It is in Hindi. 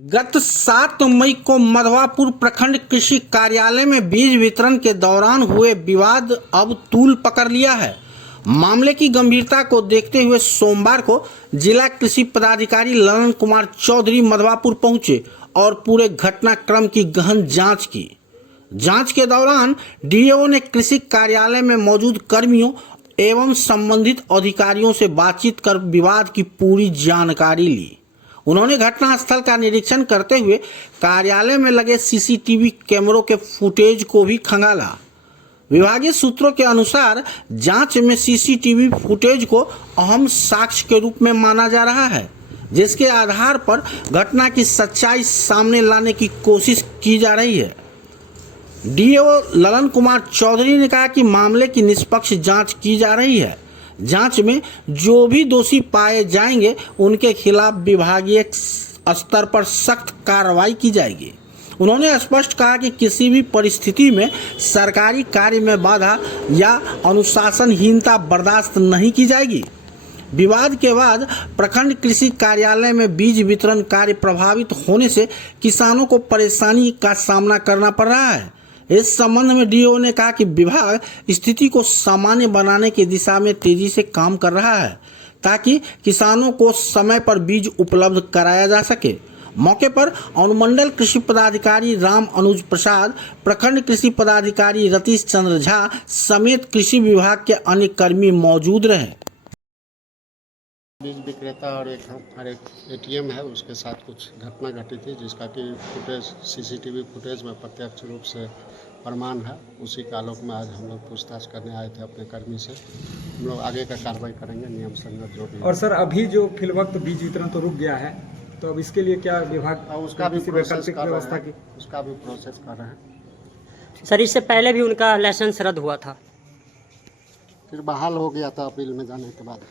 गत 7 मई को मधवापुर प्रखंड कृषि कार्यालय में बीज वितरण के दौरान हुए विवाद अब तूल पकड़ लिया है। मामले की गंभीरता को देखते हुए सोमवार को जिला कृषि पदाधिकारी ललन कुमार चौधरी मधवापुर पहुंचे और पूरे घटनाक्रम की गहन जांच की। जांच के दौरान डीओ ने कृषि कार्यालय में मौजूद कर्मियों एवं संबंधित अधिकारियों से बातचीत कर विवाद की पूरी जानकारी ली। उन्होंने घटनास्थल का निरीक्षण करते हुए कार्यालय में लगे सीसीटीवी कैमरों के फुटेज को भी खंगाला। विभागीय सूत्रों के अनुसार जांच में सीसीटीवी फुटेज को अहम साक्ष्य के रूप में माना जा रहा है, जिसके आधार पर घटना की सच्चाई सामने लाने की कोशिश की जा रही है। डीओ ललन कुमार चौधरी ने कहा कि मामले की निष्पक्ष जांच की जा रही है। जांच में जो भी दोषी पाए जाएंगे उनके खिलाफ विभागीय स्तर पर सख्त कार्रवाई की जाएगी। उन्होंने स्पष्ट कहा कि किसी भी परिस्थिति में सरकारी कार्य में बाधा या अनुशासनहीनता बर्दाश्त नहीं की जाएगी। विवाद के बाद प्रखंड कृषि कार्यालय में बीज वितरण कार्य प्रभावित होने से किसानों को परेशानी का सामना करना पड़ रहा है। इस संबंध में डीओ ने कहा कि विभाग स्थिति को सामान्य बनाने की दिशा में तेजी से काम कर रहा है, ताकि किसानों को समय पर बीज उपलब्ध कराया जा सके। मौके पर अनुमंडल कृषि पदाधिकारी राम अनुज प्रसाद, प्रखंड कृषि पदाधिकारी रतीश चंद्र झा समेत कृषि विभाग के अन्य कर्मी मौजूद रहे। बीज विक्रेता और एक एटीएम है, उसके साथ कुछ घटना घटी थी, जिसका कि फुटेज सीसीटीवी फुटेज में प्रत्यक्ष रूप से प्रमाण है। उसी के आलोक में आज हम लोग पूछताछ करने आए थे अपने कर्मी से। हम लोग आगे का कार्रवाई करेंगे नियम संगत जो भी। और सर, अभी जो फिलवक्त बीज वितरण तो रुक गया है, तो अब इसके लिए क्या विभाग उसका भी वैकल्पिक व्यवस्था की उसका भी प्रोसेस कर रहे हैं। सर, इससे पहले भी उनका लाइसेंस रद्द हुआ था, फिर बहाल हो गया था अप्रैल में जाने के बाद।